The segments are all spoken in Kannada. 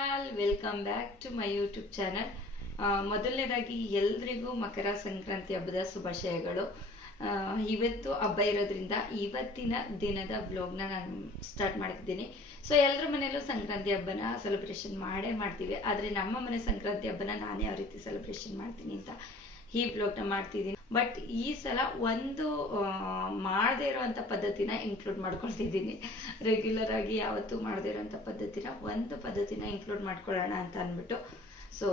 All welcome back to my YouTube channel. ಮೊದಲನೇದಾಗಿ ಎಲ್ರಿಗೂ ಮಕರ ಸಂಕ್ರಾಂತಿ ಹಬ್ಬದ ಶುಭಾಶಯಗಳು. ಇವತ್ತು ಹಬ್ಬ ಇರೋದ್ರಿಂದ ಇವತ್ತಿನ ದಿನದ ಬ್ಲಾಗ್ನ ನಾನು ಸ್ಟಾರ್ಟ್ ಮಾಡ್ತಿದ್ದೀನಿ. ಸೊ ಎಲ್ಲರ ಮನೆಯಲ್ಲೂ ಸಂಕ್ರಾಂತಿ ಹಬ್ಬನ ಸೆಲೆಬ್ರೇಷನ್ ಮಾಡ್ತೀವಿ. ಆದರೆ ನಮ್ಮ ಮನೆ ಸಂಕ್ರಾಂತಿ ಹಬ್ಬನ ನಾನು ಯಾವ ರೀತಿ ಸೆಲೆಬ್ರೇಷನ್ ಮಾಡ್ತೀನಿ ಅಂತ ಈ ಬ್ಲಾಗ್ನ ಮಾಡ್ತಿದ್ದೀನಿ. ಬಟ್ ಈ ಸಲ ಒಂದು ಮಾಡದೇ ಇರೋವಂಥ ಪದ್ಧತಿನ ಇನ್ಕ್ಲೂಡ್ ಮಾಡ್ಕೊಳ್ತಿದ್ದೀನಿ. ರೆಗ್ಯುಲರ್ ಆಗಿ ಯಾವತ್ತೂ ಮಾಡದೇ ಇರೋವಂಥ ಒಂದು ಪದ್ಧತಿನ ಇನ್ಕ್ಲೂಡ್ ಮಾಡ್ಕೊಳ್ಳೋಣ ಅಂತ ಅಂದ್ಬಿಟ್ಟು. ಸೊ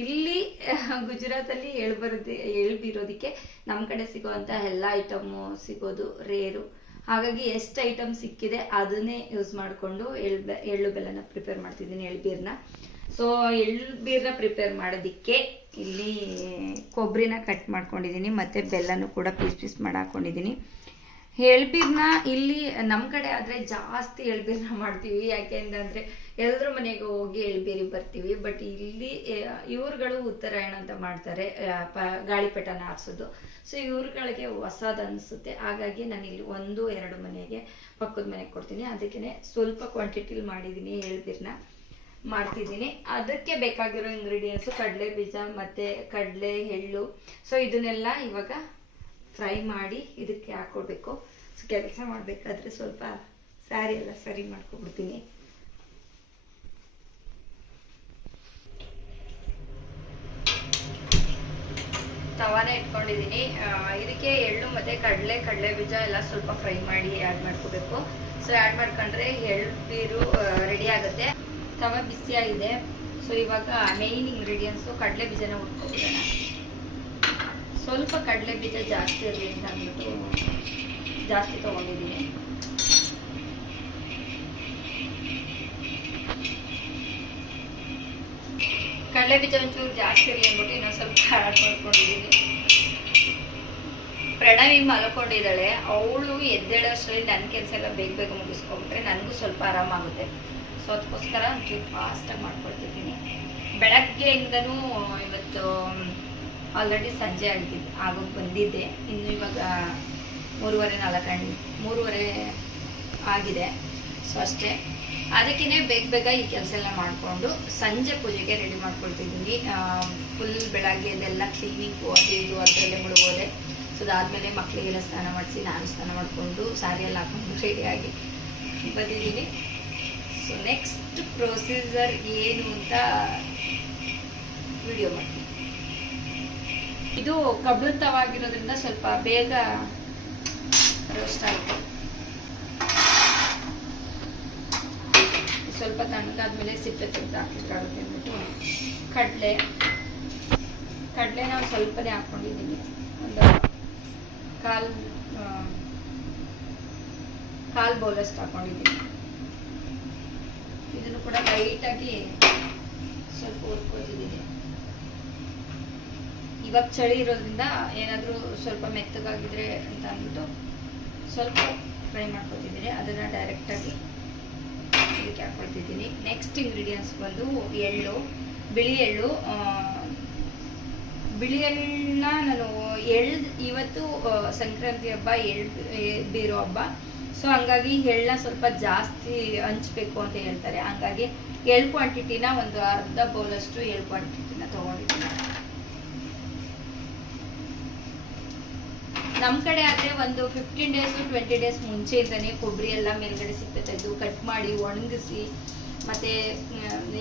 ಇಲ್ಲಿ ಗುಜರಾತಲ್ಲಿ ಹೇಳ್ಬಿರೋದಕ್ಕೆ ನಮ್ಮ ಕಡೆ ಸಿಗೋವಂಥ ಎಲ್ಲ ಐಟಮು ಸಿಗೋದು ರೇರು. ಹಾಗಾಗಿ ಎಷ್ಟು ಐಟಮ್ ಸಿಕ್ಕಿದೆ ಅದನ್ನೇ ಯೂಸ್ ಮಾಡಿಕೊಂಡು ಎಳ್ಳು ಬೆಲ್ಲನ ಪ್ರಿಪೇರ್ ಮಾಡ್ತಿದ್ದೀನಿ, ಎಳ್ಬೀರನ್ನ. ಸೊ ಎಳ್ಬೀರನ್ನ ಪ್ರಿಪೇರ್ ಮಾಡೋದಕ್ಕೆ ಇಲ್ಲಿ ಕೊಬ್ಬರಿನ ಕಟ್ ಮಾಡ್ಕೊಂಡಿದ್ದೀನಿ, ಮತ್ತು ಬೆಲ್ಲನೂ ಕೂಡ ಪೀಸ್ ಮಾಡಿ ಹಾಕ್ಕೊಂಡಿದ್ದೀನಿ. ಎಳ್ಬೀರನ್ನ ಇಲ್ಲಿ ನಮ್ಮ ಕಡೆ ಆದರೆ ಜಾಸ್ತಿ ಎಳ್ಬೀರನ್ನ ಮಾಡ್ತೀವಿ. ಯಾಕೆಂದರೆ ಎಲ್ಲರ ಮನೆಗೆ ಹೋಗಿ ಎಳ್ಬೀರಿಗೆ ಬರ್ತೀವಿ. ಬಟ್ ಇಲ್ಲಿ ಇವ್ರುಗಳು ಉತ್ತರಾಯಣ ಅಂತ ಮಾಡ್ತಾರೆ, ಗಾಳಿಪಟನ ಹಾರಿಸೋದು. ಸೊ ಇವ್ರುಗಳಿಗೆ ಹೊಸದು ಅನಿಸುತ್ತೆ. ಹಾಗಾಗಿ ನಾನು ಇಲ್ಲಿ 1-2 ಮನೆಗೆ ಪಕ್ಕದ ಮನೆಗೆ ಕೊಡ್ತೀನಿ. ಅದಕ್ಕೆ ಸ್ವಲ್ಪ ಕ್ವಾಂಟಿಟಿಲಿ ಮಾಡಿದ್ದೀನಿ, ಎಳ್ಬೀರನ್ನ ಮಾಡ್ತಿದ್ದೀನಿ. ಅದಕ್ಕೆ ಬೇಕಾಗಿರೋ ಇಂಗ್ರೀಡಿಯೆಂಟ್ಸು ಕಡಲೆ ಬೀಜ ಮತ್ತು ಕಡಲೆ ಎಳ್ಳು. ಸೊ ಇದನ್ನೆಲ್ಲ ಇವಾಗ ಫ್ರೈ ಮಾಡಿ ಇದಕ್ಕೆ ಹಾಕ್ಕೊಡ್ಬೇಕು. ಸೊ ಕೆಲಸ ಮಾಡಬೇಕಾದ್ರೆ ಸ್ವಲ್ಪ ಸ್ಯಾರಿ ಎಲ್ಲ ಸರಿ ಮಾಡ್ಕೊಬಿಡ್ತೀನಿ. ತವಾನೇ ಇಟ್ಕೊಂಡಿದ್ದೀನಿ. ಇದಕ್ಕೆ ಎಳ್ಳು ಮತ್ತು ಕಡಲೆ ಬೀಜ ಎಲ್ಲ ಸ್ವಲ್ಪ ಫ್ರೈ ಮಾಡಿ ಆ್ಯಡ್ ಮಾಡ್ಕೋಬೇಕು. ಸೊ ಆ್ಯಡ್ ಮಾಡ್ಕೊಂಡ್ರೆ ಎಳ್ಬೀರು ರೆಡಿ ಆಗುತ್ತೆ. ತವ ಬಿಸಿಯಾಗಿದೆ. ಸೊ ಇವಾಗ ಮೇಯ್ನ್ ಇಂಗ್ರೀಡಿಯೆಂಟ್ಸು ಕಡಲೆ ಬೀಜನ ಹುರ್ಕೊಬಿಡೋಣ. ಸ್ವಲ್ಪ ಕಡಲೆ ಬೀಜ ಜಾಸ್ತಿ ಇರಲಿ ಅಂತ ಅಂದ್ಬಿಟ್ಟು ಜಾಸ್ತಿ ತೊಗೊಂಡಿದ್ದೀನಿ. ಕಡಲೆ ಬೀಜ ಒಂಚೂರು ಜಾಸ್ತಿ ಇರಲಿ ಅಂದ್ಬಿಟ್ಟು ಇನ್ನೊಂದು ಸ್ವಲ್ಪ ಆ್ಯಡ್ ಮಾಡ್ಕೊಂಡಿದ್ದೀನಿ. ಪ್ರಣವಿ ಮಲ್ಕೊಂಡಿದ್ದಾಳೆ. ಅವಳು ಎದ್ದೇಳೋಷ್ಟರಲ್ಲಿ ನನ್ನ ಕೆಲಸ ಎಲ್ಲ ಬೇಗ ಮುಗಿಸ್ಕೊಂಡ್ಬಿಟ್ರೆ ನನಗೂ ಸ್ವಲ್ಪ ಆರಾಮಾಗುತ್ತೆ. ಸೊ ಅದಕ್ಕೋಸ್ಕರ ಒಂಚೂರು ಫಾಸ್ಟಾಗಿ ಮಾಡ್ಕೊಳ್ತಿದ್ದೀನಿ. ಬೆಳಗ್ಗೆಯಿಂದನೂ ಇವತ್ತು ಆಲ್ರೆಡಿ ಸಂಜೆ ಆಗೋಗಿ ಬಂದಿದ್ದೆ. ಇನ್ನು ಇವಾಗ 3:30 ಆಗಿದೆ. ಸೊ ಅಷ್ಟೇ. ಅದಕ್ಕೇ ಬೇಗ ಈ ಕೆಲಸ ಎಲ್ಲ ಮಾಡಿಕೊಂಡು ಸಂಜೆ ಪೂಜೆಗೆ ರೆಡಿ ಮಾಡ್ಕೊಳ್ತಿದ್ದೀನಿ. ಫುಲ್ ಬೆಳಗ್ಗೆದೆಲ್ಲ ಕ್ಲೀನಿಂಗು ಅದು ಇದು ಅದರಲ್ಲೇ ಮುಳುಗೋದೆ. ಸೊ ಅದಾದಮೇಲೆ ಮಕ್ಕಳಿಗೆಲ್ಲ ಸ್ನಾನ ಮಾಡಿಸಿ ನಾನು ಸ್ನಾನ ಮಾಡಿಕೊಂಡು ಸಾರಿ ಎಲ್ಲ ಹಾಕೊಂಡು ರೆಡಿಯಾಗಿ ಬಂದಿದ್ದೀನಿ. ಸೊ ನೆಕ್ಸ್ಟ್ ಪ್ರೊಸೀಜರ್ ಏನು ಅಂತ ವಿಡಿಯೋ ಮಾಡ್ತೀನಿ. ಇದು ಕಬ್ಬಿಣ ತವ ಆಗಿರೋದ್ರಿಂದ ಸ್ವಲ್ಪ ಬೇಗ ರೋಸ್ಟ್ ಆಗುತ್ತೆ. ಸ್ವಲ್ಪ ತಣ್ಣಗಾದ್ಮೇಲೆ ಸಿಪ್ಪೆ ತೆಗೆದು ಹಾಕ್ಲಿಕ್ಕಾಗುತ್ತೆ ಅಂದ್ಬಿಟ್ಟು ಕಡಲೆ ನಾವು ಸ್ವಲ್ಪನೇ ಹಾಕ್ಕೊಂಡಿದ್ದೀನಿ. ಒಂದು ಕಾಲ್ ಬೌಲಷ್ಟು ಹಾಕ್ಕೊಂಡಿದ್ದೀನಿ. ಇದನ್ನು ಕೂಡ ಲೈಟಾಗಿ ಸ್ವಲ್ಪ ಹುರ್ಕೋತಿದ್ದೀನಿ. ಇವಾಗ ಚಳಿ ಇರೋದ್ರಿಂದ ಏನಾದರೂ ಸ್ವಲ್ಪ ಮೆತ್ತಗಾಗಿದ್ರೆ ಅಂತ ಅಂದ್ಬಿಟ್ಟು ಸ್ವಲ್ಪ ಫ್ರೈ ಮಾಡ್ಕೊತಿದ್ದೀನಿ. ಅದನ್ನು ಡೈರೆಕ್ಟಾಗಿ ಇದಕ್ಕೆ ಹಾಕ್ಕೊಳ್ತಿದ್ದೀನಿ. ನೆಕ್ಸ್ಟ್ ಇಂಗ್ರೀಡಿಯೆಂಟ್ಸ್ ಬಂದು ಎಳ್ಳು, ಬಿಳಿ ಎಳ್ಳನ್ನ ನಾನು ಇವತ್ತು ಸಂಕ್ರಾಂತಿ ಹಬ್ಬ, ಬೀರೋ ಹಬ್ಬ. ಸೊ ಹಂಗಾಗಿ ಎಳ್ಳನ್ನ ಸ್ವಲ್ಪ ಜಾಸ್ತಿ ಹಂಚ್ಬೇಕು ಅಂತ ಹೇಳ್ತಾರೆ. ಹಂಗಾಗಿ ಎಳ್ಳು ಕ್ವಾಂಟಿಟಿನ ಒಂದು ಅರ್ಧ ಬೌಲಷ್ಟು ಎಳ್ಳು ಕ್ವಾಂಟಿಟಿನ ತೊಗೊಂಡಿದ್ದೀನಿ. ನಮ್ಮ ಕಡೆ ಆದರೆ ಒಂದು 15 days to 20 days ಮುಂಚೆಯಿಂದನೇ ಕೊಬ್ಬರಿ ಎಲ್ಲ ಮೇಲ್ಗಡೆ ಸಿಪ್ಪೆ ತೆಗೆದು ಕಟ್ ಮಾಡಿ ಒಣಗಿಸಿ ಮತ್ತು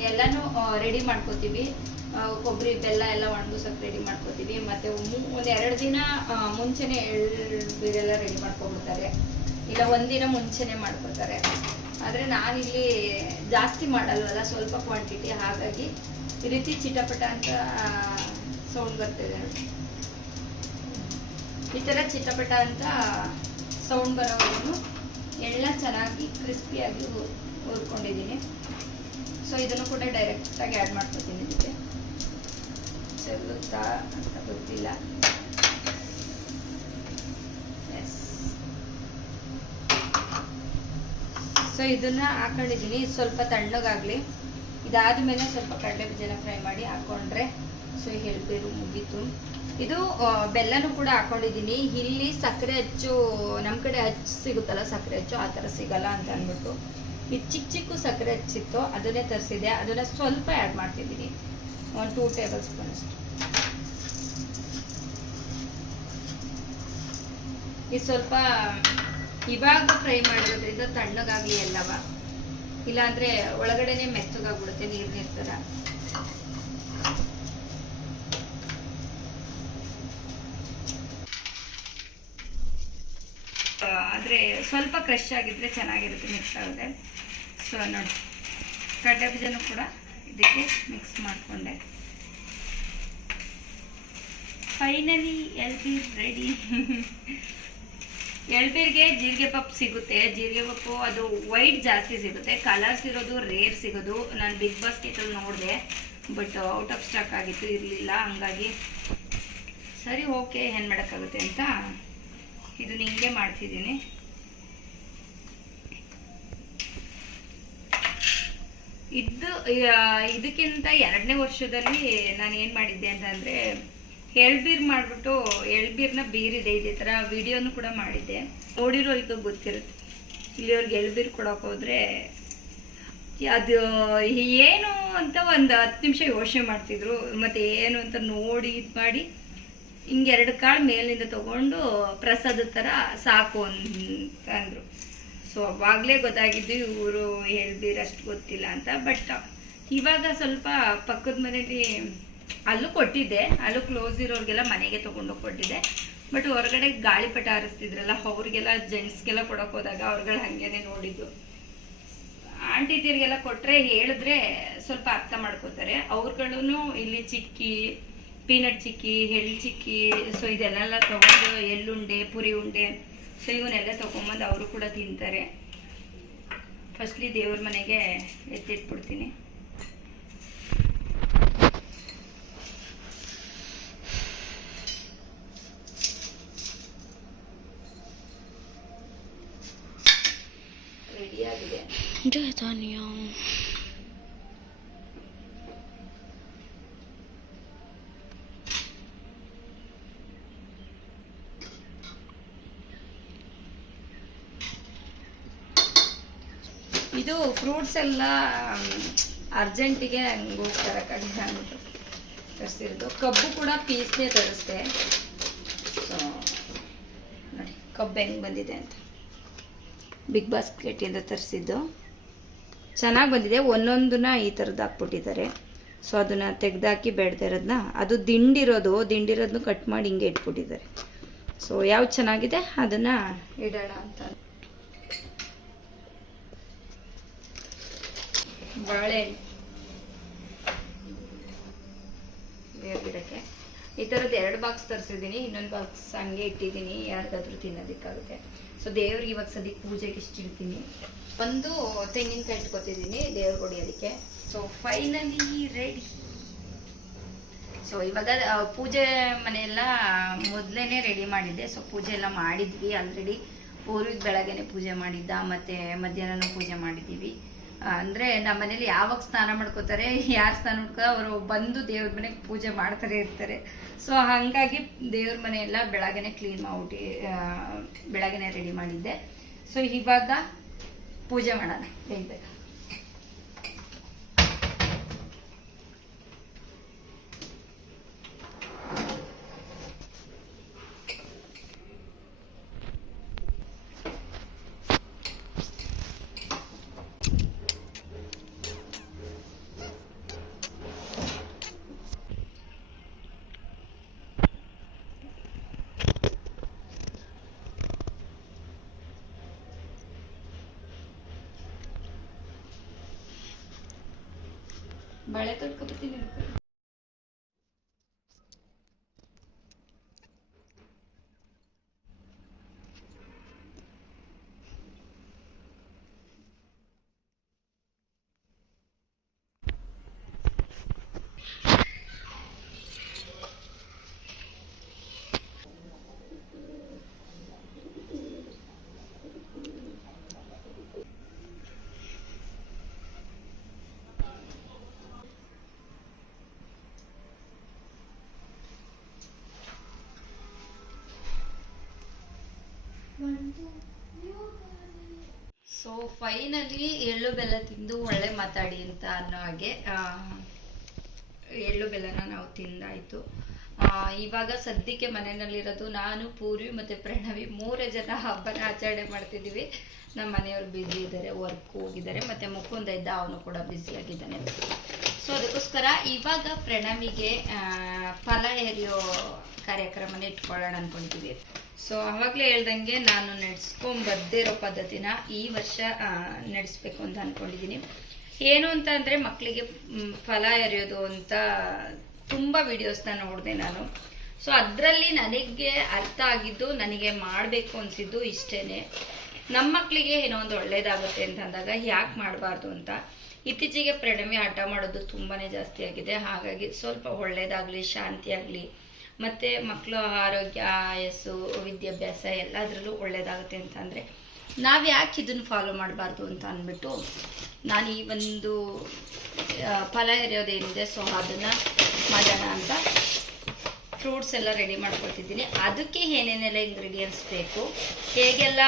ಎಲ್ಲನೂ ರೆಡಿ ಮಾಡ್ಕೋತೀವಿ. ಕೊಬ್ಬರಿ ಬೆಲ್ಲ ಎಲ್ಲ ಒಣಗಿಸೋಕೆ ರೆಡಿ ಮಾಡ್ಕೋತೀವಿ. ಮತ್ತು 1-2 ದಿನ ಮುಂಚೆನೇ ಎಳ್ಬೀರೆಲ್ಲ ರೆಡಿ ಮಾಡ್ಕೊಬಿಡ್ತಾರೆ, ಇಲ್ಲ 1 ದಿನ ಮುಂಚೆನೇ ಮಾಡ್ಕೋತಾರೆ. ಆದರೆ ನಾನಿಲ್ಲಿ ಜಾಸ್ತಿ ಮಾಡಲ್ವಲ್ಲ, ಸ್ವಲ್ಪ ಕ್ವಾಂಟಿಟಿ. ಹಾಗಾಗಿ ಈ ರೀತಿ ಚಿಟಪಟ ಅಂತ ಸೌಂಡ್ ಬರ್ತಿದೆ. ಈ ಥರ ಚಿಟಪಟ ಅಂತ ಸೌಂಡ್ ಬರೋವರೆಗೂ ಎಳ್ಳ ಚೆನ್ನಾಗಿ ಕ್ರಿಸ್ಪಿಯಾಗಿ ಹುರ್ಕೊಂಡಿದ್ದೀನಿ. ಸೊ ಇದನ್ನು ಕೂಡ ಡೈರೆಕ್ಟಾಗಿ ಆ್ಯಡ್ ಮಾಡ್ಕೊತೀನಿ. ಇದಕ್ಕೆ ಚೆಲ್ಲುತ್ತಾ ಅಂತ ಗೊತ್ತಿಲ್ಲ. ಎಸ್. ಸೊ ಇದನ್ನು ಹಾಕೊಂಡಿದ್ದೀನಿ. ಸ್ವಲ್ಪ ತಣ್ಣಗಾಗಲಿ. ಇದಾದಮೇಲೆ ಸ್ವಲ್ಪ ಕಡಲೆ ಬೀಜನ ಫ್ರೈ ಮಾಡಿ ಹಾಕ್ಕೊಂಡ್ರೆ ಸೊ ಎಳ್ಬೀರು ಮುಗೀತು. ಇದು ಬೆಲ್ಲನೂ ಕೂಡ ಹಾಕೊಂಡಿದ್ದೀನಿ. ಇಲ್ಲಿ ಸಕ್ಕರೆ ಹೆಚ್ಚು ನಮ್ಮ ಕಡೆ ಹೆಚ್ಚು ಸಿಗುತ್ತಲ್ಲ, ಸಕ್ಕರೆ ಹೆಚ್ಚು ಆ ಥರ ಸಿಗಲ್ಲ ಅಂತ ಅಂದ್ಬಿಟ್ಟು ಇದು ಚಿಕ್ಕ ಚಿಕ್ಕ ಸಕ್ಕರೆ ಹಚ್ಚಿತ್ತು, ಅದನ್ನೇ ತರಿಸಿದೆ. ಅದನ್ನ ಸ್ವಲ್ಪ ಆ್ಯಡ್ ಮಾಡ್ತಿದ್ದೀನಿ, 1-2 ಟೇಬಲ್ ಸ್ಪೂನ್ ಅಷ್ಟು. ಇದು ಸ್ವಲ್ಪ ಇವಾಗ ಫ್ರೈ ಮಾಡಿರೋದ್ರಿಂದ ತಣ್ಣಗಾಗಲಿ ಎಲ್ಲವ, ಇಲ್ಲಾಂದರೆ ಒಳಗಡೆನೆ ಮೆತ್ತಗಾಗ್ಬಿಡುತ್ತೆ ನೀರು ಥರ. ಆದರೆ ಸ್ವಲ್ಪ ಕ್ರಶ್ ಆಗಿದ್ರೆ ಚೆನ್ನಾಗಿರುತ್ತೆ, ಮಿಕ್ಸ್ ಆಗುತ್ತೆ. ಸೊ ನೋಡಿ, ಕಡಲೆ ಬೀಜನೂ ಕೂಡ ಇದಕ್ಕೆ ಮಿಕ್ಸ್ ಮಾಡಿಕೊಂಡೆ. Finally ಎಳ್ಬೀರ್ ready. ಎಳ್ಬೀರ್ಗೆ ಜೀರಿಗೆ ಪಪ್ಪು ಸಿಗುತ್ತೆ. ಜೀರಿಗೆ ಪಪ್ಪು ಅದು ವೈಟ್ ಜಾಸ್ತಿ ಸಿಗುತ್ತೆ, ಕಲರ್ಸ್ ಇರೋದು ರೇರ್ ಸಿಗೋದು. ನಾನು ಬಿಗ್ ಬಾಸ್ಕೆಟಲ್ಲಿ ನೋಡಿದೆ, ಬಟ್ ಔಟ್ ಆಫ್ ಸ್ಟಾಕ್ ಆಗಿತ್ತು, ಇರಲಿಲ್ಲ. ಹಂಗಾಗಿ ಸರಿ ಓಕೆ, ಏನು ಮಾಡೋಕ್ಕಾಗುತ್ತೆ ಅಂತ ಇದು ಹಿಂಗೆ ಮಾಡ್ತಿದ್ದೀನಿ. ಇದಕ್ಕಿಂತ 2ನೇ ವರ್ಷದಲ್ಲಿ ನಾನು ಏನು ಮಾಡಿದ್ದೆ ಅಂತಂದರೆ, ಎಳ್ಬೀರ್ ಮಾಡಿಬಿಟ್ಟು, ಎಳ್ಬೀರ್ನ ಬೀರಿದೆ ಇದೇ ಥರ ವಿಡಿಯೋನು ಕೂಡ ಮಾಡಿದ್ದೆ. ನೋಡಿರೋರಿಗೆ ಗೊತ್ತಿರುತ್ತೆ. ಇಲ್ಲಿಯವ್ರಿಗೆ ಎಳ್ಬೀರ್ ಕೊಡೋಕೆ ಹೋದರೆ ಅದು ಏನು ಅಂತ ಒಂದು 10 ನಿಮಿಷ ಯೋಚನೆ ಮಾಡ್ತಿದ್ರು, ಮತ್ತು ಏನು ಅಂತ ನೋಡಿ ಇದು ಮಾಡಿ ಹಿಂಗೆ 2 ಕಾಳು ಮೇಲಿಂದ ತೊಗೊಂಡು ಪ್ರಸಾದ ಥರ ಸಾಕು ಅಂತ ಅಂದರು. ಸೊ ಅವಾಗಲೇ ಗೊತ್ತಾಗಿದ್ದು ಇವರು ಎಳ್ಬೀರ್ ಅಷ್ಟು ಗೊತ್ತಿಲ್ಲ ಅಂತ. ಬಟ್ ಇವಾಗ ಸ್ವಲ್ಪ ಪಕ್ಕದ ಮನೇಲಿ ಅಲ್ಲೂ ಕೊಟ್ಟಿದ್ದೆ, ಅಲ್ಲೂ ಕ್ಲೋಸ್ ಇರೋರಿಗೆಲ್ಲ ಮನೆಗೆ ತೊಗೊಂಡೋಗಿ ಕೊಟ್ಟಿದ್ದೆ. ಬಟ್ ಹೊರಗಡೆ ಗಾಳಿಪಟ ಹಾರಿಸ್ತಿದ್ರಲ್ಲ, ಅವ್ರಿಗೆಲ್ಲ ಜೆಂಟ್ಸ್ಗೆಲ್ಲ ಕೊಡೋಕೆ ಹೋದಾಗ ಅವ್ರುಗಳು ಹಾಗೇನೆ ನೋಡಿದ್ದು. ಆಂಟಿದಿರಿಗೆಲ್ಲ ಕೊಟ್ಟರೆ ಹೇಳಿದ್ರೆ ಸ್ವಲ್ಪ ಅರ್ಥ ಮಾಡ್ಕೋತಾರೆ. ಅವ್ರುಗಳೂ ಇಲ್ಲಿ ಚಿಕ್ಕಿ, ಪೀನಟ್ ಚಿಕ್ಕಿ, ಎಳ್ಳು ಚಿಕ್ಕಿ, ಸೊ ಇದನ್ನೆಲ್ಲ ತೊಗೊಂಡು, ಎಳ್ಳುಂಡೆ, ಪುರಿ ಉಂಡೆ, ಸೊ ಇವನ್ನೆಲ್ಲ ತೊಗೊಂಬಂದು ಅವರು ಕೂಡ ತಿಂತಾರೆ. ಫಸ್ಟ್ಲಿ ದೇವ್ರ ಮನೆಗೆ ಎತ್ತಿಟ್ಬಿಡ್ತೀನಿ. ರೆಡಿಯಾಗಿದೆ. ಇದು ಫ್ರೂಟ್ಸ್ ಎಲ್ಲ ಅರ್ಜೆಂಟಿಗೆ ನಂಗೆ ತರಕಾಗಿಲ್ಲ ಅಂದ್ಬಿಟ್ಟು ತರಿಸಿರೋದು. ಕಬ್ಬು ಕೂಡ ಪೀಸ್ನೇ ತರಿಸ್ದೆ. ಸೊ ನೋಡಿ ಕಬ್ಬು ಹೆಂಗೆ ಬಂದಿದೆ ಅಂತ, ಬಿಗ್ ಬಾಸ್ಕೆಟಿಂದ ತರಿಸಿದ್ದು. ಚೆನ್ನಾಗಿ ಬಂದಿದೆ. ಒಂದೊಂದನ್ನ ಈ ಥರದ್ದು ಹಾಕ್ಬಿಟ್ಟಿದ್ದಾರೆ. ಸೊ ಅದನ್ನು ತೆಗೆದಾಕಿ ಬೆಳೆದಿರೋದನ್ನ, ಅದು ದಿಂಡಿರೋದನ್ನು ಕಟ್ ಮಾಡಿ ಹಿಂಗೆ ಇಟ್ಬಿಟ್ಟಿದ್ದಾರೆ. ಸೊ ಯಾವ್ದು ಚೆನ್ನಾಗಿದೆ ಅದನ್ನು ಇಡೋಣ ಅಂತ. ಬಾಳೆಹಣ್ಣು ಬೇರೆ ಗಿಡಕ್ಕೆ ಈ ಥರದ್ದು 2 ಬಾಕ್ಸ್ ತರಿಸಿದ್ದೀನಿ. ಇನ್ನೊಂದು ಬಾಕ್ಸ್ ಹಂಗೆ ಇಟ್ಟಿದ್ದೀನಿ, ಯಾರಿಗಾದ್ರೂ ತಿನ್ನೋದಕ್ಕಾಗುತ್ತೆ. ಸೊ ದೇವ್ರಿಗೆ ಇವಾಗ ಸದ್ಯಕ್ಕೆ ಪೂಜೆಗೆ ಇಷ್ಟು ಇಡ್ತೀನಿ. ಒಂದು ತೆಂಗಿನಕಾಯಿ ಇಟ್ಕೊತಿದ್ದೀನಿ ದೇವ್ರಿಗೆ ಹೊಡಿಯೋದಕ್ಕೆ. So finally ready. ಸೊ ಇವಾಗ ಪೂಜೆ ಮನೆಯೆಲ್ಲ ಮೊದಲೇ ರೆಡಿ ಮಾಡಿದ್ದೆ. ಸೊ ಪೂಜೆ ಎಲ್ಲ ಮಾಡಿದ್ವಿ ಆಲ್ರೆಡಿ. ಪೂರ್ವಿಗೆ ಬೆಳಗ್ಗೆನೆ ಪೂಜೆ ಮಾಡಿದ್ದ, ಮತ್ತು ಮಧ್ಯಾಹ್ನನೂ ಪೂಜೆ ಮಾಡಿದ್ದೀವಿ. ಅಂದರೆ ನಮ್ಮ ಮನೇಲಿ ಯಾವಾಗ ಸ್ನಾನ ಮಾಡ್ಕೋತಾರೆ, ಯಾರು ಸ್ನಾನ ಮಾಡ್ಕೋ ಅವರು ಬಂದು ದೇವ್ರ ಮನೆಗೆ ಪೂಜೆ ಮಾಡ್ತಾರೆ ಇರ್ತಾರೆ. ಸೊ ಹಾಗಾಗಿ ದೇವ್ರ ಮನೆಯೆಲ್ಲ ಬೆಳಗ್ಗೆನೆ ಕ್ಲೀನ್ ಮಾಡ್ಬಿಟ್ಟು ಬೆಳಗ್ಗೆನೆ ರೆಡಿ ಮಾಡಿದ್ದೆ. ಸೊ ಇವಾಗ ಪೂಜೆ ಮಾಡೋಣ ಬೇಗ. ಬಳೆ ತೊಟ್ಕೊಬತ್ತೀನಿ. ಫೈನಲಿ ಎಳ್ಳು ಬೆಲ್ಲ ತಿಂದು ಒಳ್ಳೆ ಮಾತಾಡಿ ಅಂತ ಅನ್ನೋ ಹಾಗೆ ಎಳ್ಳು ಬೆಲ್ಲನ ನಾವು ತಿಂದಾಯ್ತು. ಇವಾಗ ಸದ್ಯಕ್ಕೆ ಮನೆಯಲ್ಲಿರೋದು ನಾನು, ಪೂರ್ವಿ ಮತ್ತೆ ಪ್ರಣವಿ 3 ಜನ ಹಬ್ಬನ ಆಚರಣೆ ಮಾಡ್ತಿದ್ದೀವಿ. ನಮ್ಮ ಮನೆಯವರು ಬ್ಯುಸಿ ಇದ್ದಾರೆ, ವರ್ಕ್ ಹೋಗಿದ್ದಾರೆ, ಮತ್ತೆ ಮುಕುಂದ ಇದ್ದ ಅವನು ಕೂಡ ಬ್ಯುಸಿ ಆಗಿದ್ದಾನೆ. ಸೊ ಅದಕ್ಕೋಸ್ಕರ ಇವಾಗ ಪ್ರಣವಿಗೆ ಫಲ ಎರಿಯೋ ಕಾರ್ಯಕ್ರಮನ ಇಟ್ಕೊಳ್ಳೋಣ ಅನ್ಕೊಂಡಿದ್ದೀವಿ. ಸೊ ಅವಾಗಲೇ ಹೇಳ್ದಂಗೆ ನಾನು ನಡೆಸ್ಕೊಂಡ್ಬರ್ದೇ ಇರೋ ಪದ್ಧತಿನ ಈ ವರ್ಷ ನಡೆಸ್ಬೇಕು ಅಂತ ಅನ್ಕೊಂಡಿದ್ದೀನಿ. ಏನು ಅಂತ ಅಂದರೆ ಮಕ್ಕಳಿಗೆ ಫಲ ಎರೆಯೋದು ಅಂತ ತುಂಬ ವಿಡಿಯೋಸ್ನ ನೋಡಿದೆ ನಾನು. ಸೊ ಅದರಲ್ಲಿ ನನಗೆ ಅರ್ಥ ಆಗಿದ್ದು, ನನಗೆ ಮಾಡಬೇಕು ಅನಿಸಿದ್ದು ಇಷ್ಟೇ. ನಮ್ಮ ಮಕ್ಕಳಿಗೆ ಏನೋ ಒಂದು ಒಳ್ಳೇದಾಗುತ್ತೆ ಅಂತ ಅಂದಾಗ ಯಾಕೆ ಮಾಡಬಾರ್ದು ಅಂತ. ಇತ್ತೀಚೆಗೆ ಪ್ರಣವಿ ಹಠ ಮಾಡೋದು ತುಂಬಾ ಜಾಸ್ತಿ ಆಗಿದೆ. ಹಾಗಾಗಿ ಸ್ವಲ್ಪ ಒಳ್ಳೇದಾಗಲಿ, ಶಾಂತಿ ಆಗಲಿ, ಮತ್ತು ಮಕ್ಕಳ ಆರೋಗ್ಯ, ಆಯಸ್ಸು, ವಿದ್ಯಾಭ್ಯಾಸ ಎಲ್ಲದರಲ್ಲೂ ಒಳ್ಳೇದಾಗುತ್ತೆ ಅಂತ ಅಂದರೆ ನಾವು ಯಾಕೆ ಇದನ್ನು ಫಾಲೋ ಮಾಡಬಾರ್ದು ಅಂತ ಅಂದ್ಬಿಟ್ಟು ನಾನು ಈ ಒಂದು ಫಲ ಎರೆಯೋದೇನಿದೆ ಸೊ ಅದನ್ನು ಮಾಡೋಣ ಅಂತ ಫ್ರೂಟ್ಸ್ ಎಲ್ಲ ರೆಡಿ ಮಾಡ್ಕೊಳ್ತಿದ್ದೀನಿ. ಅದಕ್ಕೆ ಏನೇನೆಲ್ಲ ಇಂಗ್ರೀಡಿಯೆಂಟ್ಸ್ ಬೇಕು, ಹೇಗೆಲ್ಲ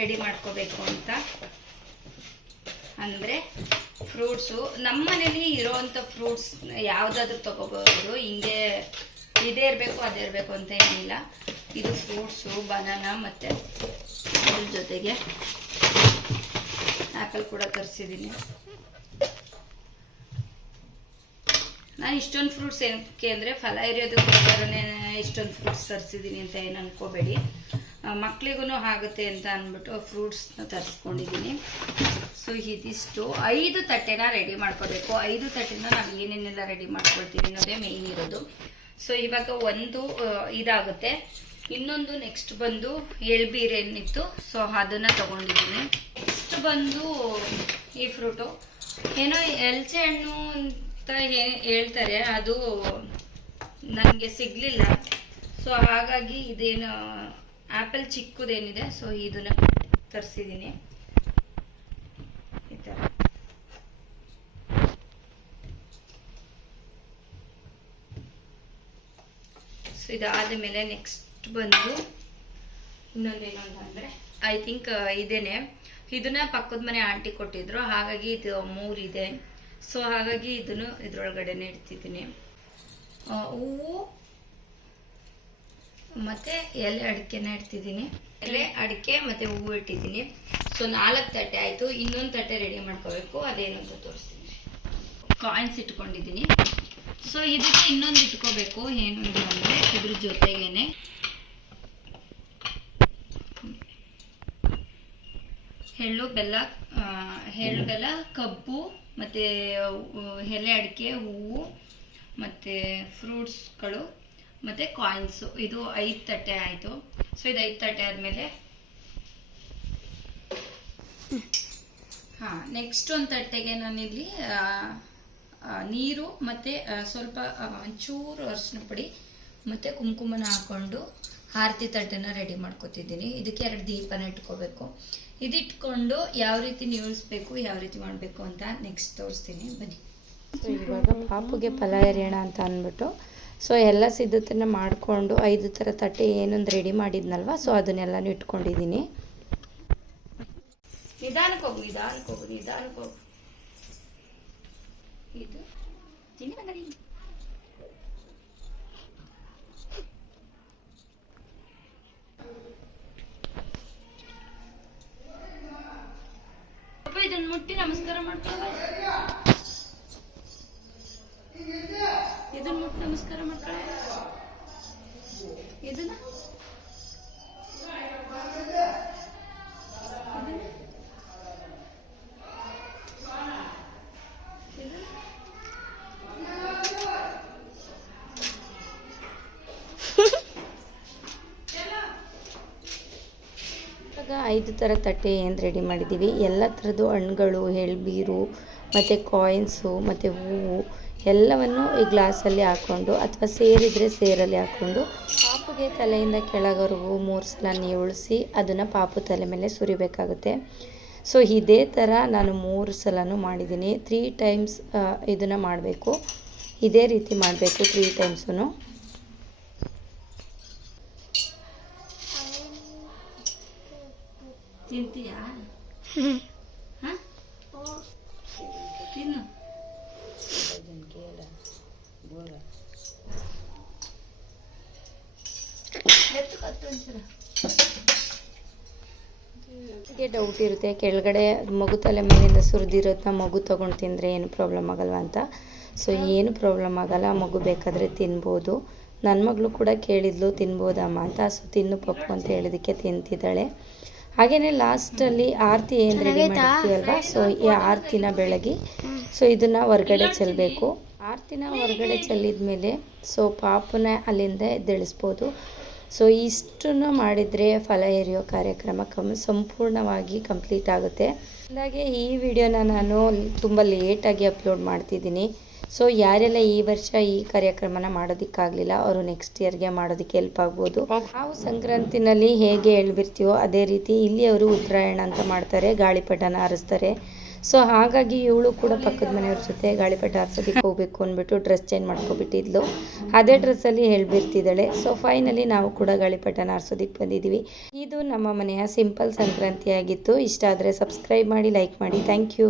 ರೆಡಿ ಮಾಡ್ಕೋಬೇಕು ಅಂತ ಅಂದರೆ ಫ್ರೂಟ್ಸು ನಮ್ಮ ಮನೇಲಿ ಇರೋವಂಥ ಫ್ರೂಟ್ಸ್ ಯಾವುದಾದ್ರೂ ತೊಗೋಬೋದು. ಹಿಂಗೆ ಇದೇ ಇರಬೇಕು ಅದೇ ಇರಬೇಕು ಅಂತ ಏನಿಲ್ಲ. ಇದು ಫ್ರೂಟ್ಸು, ಬನಾನಾ ಮತ್ತು ಅದ್ರ ಜೊತೆಗೆ ಆ್ಯಪಲ್ ಕೂಡ ತರಿಸಿದ್ದೀನಿ. ನಾನು ಇಷ್ಟೊಂದು ಫ್ರೂಟ್ಸ್ ಏನಕ್ಕೆ ಅಂದರೆ ಫಲ ಎರೆಯೋದಕ್ಕೋಸ್ಕರನೇ ಇಷ್ಟೊಂದು ಫ್ರೂಟ್ಸ್ ತರಿಸಿದ್ದೀನಿ ಅಂತ ಏನು ಅನ್ಕೋಬೇಡಿ. ಮಕ್ಕಳಿಗೂ ಆಗುತ್ತೆ ಅಂತ ಅಂದ್ಬಿಟ್ಟು ಫ್ರೂಟ್ಸ್ನ ತರಿಸ್ಕೊಂಡಿದ್ದೀನಿ. ಸೊ ಇದಿಷ್ಟು 5 ತಟ್ಟೆನ ರೆಡಿ ಮಾಡ್ಕೋಬೇಕು. 5 ತಟ್ಟೆನ ನಾವು ಏನೇನೆಲ್ಲ ರೆಡಿ ಮಾಡ್ಕೊಳ್ತೀವಿ ಅನ್ನೋದೇ ಮೇಯ್ನ್ ಇರೋದು. ಸೊ ಇವಾಗ ಒಂದು ಇದಾಗುತ್ತೆ. ಇನ್ನೊಂದು ನೆಕ್ಸ್ಟ್ ಬಂದು ಎಳ್ಬೀರು ಏನಿತ್ತು ಸೊ ಅದನ್ನು ತಗೊಂಡಿದ್ದೀನಿ. ನೆಕ್ಸ್ಟ್ ಬಂದು ಈ ಫ್ರೂಟು ಏನೋ ಎಲ್ಚೆ ಹಣ್ಣು ಅಂತ ಹೇಳ್ತಾರೆ, ಅದು ನನಗೆ ಸಿಗಲಿಲ್ಲ. ಸೊ ಹಾಗಾಗಿ ಇದೇನು ಆ್ಯಪಲ್ ಚಿಕ್ಕದೇನಿದೆ ಸೊ ಇದನ್ನು ತರಿಸಿದ್ದೀನಿ. ಈ ಥರ ಸೊ ಇದಾದ ಮೇಲೆ ನೆಕ್ಸ್ಟ್ ಬಂದು ಇನ್ನೊಂದೇನು ಅಂತಂದರೆ ಐ ಥಿಂಕ್ ಇದೇನೆ. ಇದನ್ನ ಪಕ್ಕದ ಮನೆ ಆಂಟಿ ಕೊಟ್ಟಿದ್ರು, ಹಾಗಾಗಿ ಇದು 3 ಇದೆ. ಸೊ ಹಾಗಾಗಿ ಇದನ್ನು ಇದ್ರೊಳಗಡೆನೆ ಇಡ್ತಿದ್ದೀನಿ. ಹೂವು ಮತ್ತು ಎಲೆ ಅಡಿಕೆನ ಇಡ್ತಿದ್ದೀನಿ. ಎಲೆ ಅಡಿಕೆ ಮತ್ತು ಹೂವು ಇಟ್ಟಿದ್ದೀನಿ. ಸೊ 4 ತಟ್ಟೆ ಆಯಿತು. ಇನ್ನೊಂದು ತಟ್ಟೆ ರೆಡಿ ಮಾಡ್ಕೋಬೇಕು, ಅದೇನು ಅಂತ ತೋರಿಸ್ತೀನಿ. ಕಾಯಿನ್ಸ್ ಇಟ್ಕೊಂಡಿದ್ದೀನಿ. ಸೊ ಇದಕ್ಕೆ ಇನ್ನೊಂದು ಇಟ್ಕೋಬೇಕು. ಏನು ಅಂದರೆ ಇದ್ರ ಜೊತೆಗೇನೆ ಎಳ್ಳು ಬೆಲ್ಲ, ಕಬ್ಬು ಮತ್ತು ಎಲೆ ಅಡಿಕೆ, ಹೂವು ಮತ್ತು ಫ್ರೂಟ್ಸ್ಗಳು ಮತ್ತು ಕಾಯಿನ್ಸು. ಇದು 5 ತಟ್ಟೆ ಆಯಿತು. ಸೊ ಇದು 5 ತಟ್ಟೆ ಆದಮೇಲೆ ನೆಕ್ಸ್ಟ್ ಒಂದು ತಟ್ಟೆಗೆ ನಾನಿಲ್ಲಿ ನೀರು ಮತ್ತು ಸ್ವಲ್ಪ ಒಂಚೂರು ಅರಿಶಿನ ಪುಡಿ ಮತ್ತು ಕುಂಕುಮನ ಹಾಕ್ಕೊಂಡು ಆರತಿ ತಟ್ಟೆನ ರೆಡಿ ಮಾಡ್ಕೊತಿದ್ದೀನಿ. ಇದಕ್ಕೆ 2 ದೀಪನ ಇಟ್ಕೋಬೇಕು. ಇದಿಟ್ಕೊಂಡು ಯಾವ ರೀತಿ ನಿಲ್ಲಿಸ್ಬೇಕು, ಯಾವ ರೀತಿ ಮಾಡಬೇಕು ಅಂತ ನೆಕ್ಸ್ಟ್ ತೋರಿಸ್ತೀನಿ, ಬನ್ನಿ. ಸೊ ಇವಾಗ ಪಾಪುಗೆ ಫಲ ಎರೆಯೋಣ ಅಂತ ಅಂದ್ಬಿಟ್ಟು ಸೊ ಎಲ್ಲ ಸಿದ್ಧತೆನ ಮಾಡಿಕೊಂಡು 5 ಥರ ತಟ್ಟೆ ಏನೊಂದು ರೆಡಿ ಮಾಡಿದ್ನಲ್ವ ಸೊ ಅದನ್ನೆಲ್ಲನೂ ಇಟ್ಕೊಂಡಿದ್ದೀನಿ. ನಿಧಾನಕ್ಕೆ ಹೋಗು. ಇದು ತಿಂಡಿ ಬಂದಡಿ. ಇದನ್ನ ಮುಟ್ಟಿ ನಮಸ್ಕಾರ ಮಾಡ್ಕೊಳ್ಳ. ಇದನ್ನ ಮುಟ್ಟಿ ನಮಸ್ಕಾರ ಮಾಡ್ಕೊಳ್ಳ. ಇದನ್ನ ಇವಾಗ 5 ಥರ ತಟ್ಟೆ ಏನು ರೆಡಿ ಮಾಡಿದ್ದೀವಿ. ಎಲ್ಲ ಥರದ್ದು ಹಣ್ಣುಗಳು, ಎಳ್ಬೀರು ಮತ್ತು ಕಾಯಿನ್ಸು ಮತ್ತು ಹೂವು ಎಲ್ಲವನ್ನು ಈ ಗ್ಲಾಸಲ್ಲಿ ಹಾಕ್ಕೊಂಡು ಅಥವಾ ಸೇರಿದರೆ ಸೇರಲ್ಲಿ ಹಾಕ್ಕೊಂಡು ಪಾಪುಗೆ ತಲೆಯಿಂದ ಕೆಳಗವರೆಗೂ 3 ಸಲ ನೀವುಳಿಸಿ ಅದನ್ನು ಪಾಪು ತಲೆ ಮೇಲೆ ಸುರಿಬೇಕಾಗುತ್ತೆ. ಸೊ ಇದೇ ಥರ ನಾನು 3 ಸಲನೂ ಮಾಡಿದ್ದೀನಿ. 3 ಟೈಮ್ಸ್ ಇದನ್ನು ಮಾಡಬೇಕು. ಇದೇ ರೀತಿ ಮಾಡಬೇಕು 3 ಟೈಮ್ಸೂ. ತಿಂತೀಯಾ? ಹಾಂ ತಿನ್ನು ಎತ್ತು ಕತ್ತು ಒಂಚೂರು. ಡೌಟ್ ಇರುತ್ತೆ ಕೆಳಗಡೆ ಮಗು ತಲೆ ಮೇಲಿಂದ ಸುರಿದಿರೋದನ್ನ ಮಗು ತೊಗೊಂಡು ತಿಂದರೆ ಏನು ಪ್ರಾಬ್ಲಮ್ ಆಗಲ್ವ ಅಂತ. ಸೊ ಏನು ಪ್ರಾಬ್ಲಮ್ ಆಗಲ್ಲ, ಮಗು ಬೇಕಾದರೆ ತಿನ್ಬೋದು. ನನ್ನ ಮಗಳು ಕೂಡ ಕೇಳಿದ್ಲು ತಿನ್ಬೋದಮ್ಮ ಅಂತ. ಸೊ ತಿನ್ನು ಪಪ್ಪು ಅಂತ ಹೇಳಿದ್ದಕ್ಕೆ ತಿಂತಿದ್ದಾಳೆ. ಹಾಗೆಯೇ ಲಾಸ್ಟಲ್ಲಿ ಆರತಿ ಏನು ರೆಡಿ ಮಾಡಿರ್ತೀವಲ್ವ, ಸೊ ಈ ಆರತಿನ ಬೆಳಗಿ ಸೊ ಇದನ್ನು ಹೊರ್ಗಡೆ ಚೆಲ್ಲಬೇಕು. ಆರತಿನ ಹೊರಗಡೆ ಚೆಲ್ಲಿದ ಮೇಲೆ ಸೊ ಪಾಪನ ಅಲ್ಲಿಂದ ಎದ್ದೇಳಿಸ್ಬೋದು. ಸೊ ಇಷ್ಟನ್ನು ಮಾಡಿದರೆ ಫಲ ಎರೆಯೋ ಕಾರ್ಯಕ್ರಮ ಸಂಪೂರ್ಣವಾಗಿ ಕಂಪ್ಲೀಟ್ ಆಗುತ್ತೆ. ಹಾಗೆ ಈ ವಿಡಿಯೋನ ನಾನು ತುಂಬ ಲೇಟಾಗಿ ಅಪ್ಲೋಡ್ ಮಾಡ್ತಿದ್ದೀನಿ. ಸೊ ಯಾರೆಲ್ಲ ಈ ವರ್ಷ ಈ ಕಾರ್ಯಕ್ರಮನ ಮಾಡೋದಕ್ಕಾಗಲಿಲ್ಲ ಅವರು ನೆಕ್ಸ್ಟ್ ಇಯರ್ಗೆ ಮಾಡೋದಕ್ಕೆ ಹೆಲ್ಪ್ ಆಗ್ಬೋದು. ನಾವು ಸಂಕ್ರಾಂತಿನಲ್ಲಿ ಹೇಗೆ ಹೇಳ್ಬಿರ್ತೀವೋ ಅದೇ ರೀತಿ ಇಲ್ಲಿ ಅವರು ಉತ್ತರಾಯಣ ಅಂತ ಮಾಡ್ತಾರೆ, ಗಾಳಿಪಟನ ಹಾರಿಸ್ತಾರೆ. ಸೊ ಹಾಗಾಗಿ ಇವಳು ಕೂಡ ಪಕ್ಕದ ಮನೆಯವ್ರ ಜೊತೆ ಗಾಳಿಪಟ ಹಾರಿಸೋದಕ್ಕೆ ಹೋಗಬೇಕು ಅಂದ್ಬಿಟ್ಟು ಡ್ರೆಸ್ ಚೇಂಜ್ ಮಾಡ್ಕೊಬಿಟ್ಟಿದ್ಲು. ಅದೇ ಡ್ರೆಸ್ಸಲ್ಲಿ ಹೇಳ್ಬಿರ್ತಿದ್ದಾಳೆ. ಸೊ ಫೈನಲಿ ನಾವು ಕೂಡ ಗಾಳಿಪಟನ ಹಾರಿಸೋದಕ್ಕೆ ಬಂದಿದ್ದೀವಿ. ಇದು ನಮ್ಮ ಮನೆಯ ಸಿಂಪಲ್ ಸಂಕ್ರಾಂತಿ ಆಗಿತ್ತು. ಇಷ್ಟ ಆದರೆ ಸಬ್ಸ್ಕ್ರೈಬ್ ಮಾಡಿ, ಲೈಕ್ ಮಾಡಿ. Thank you.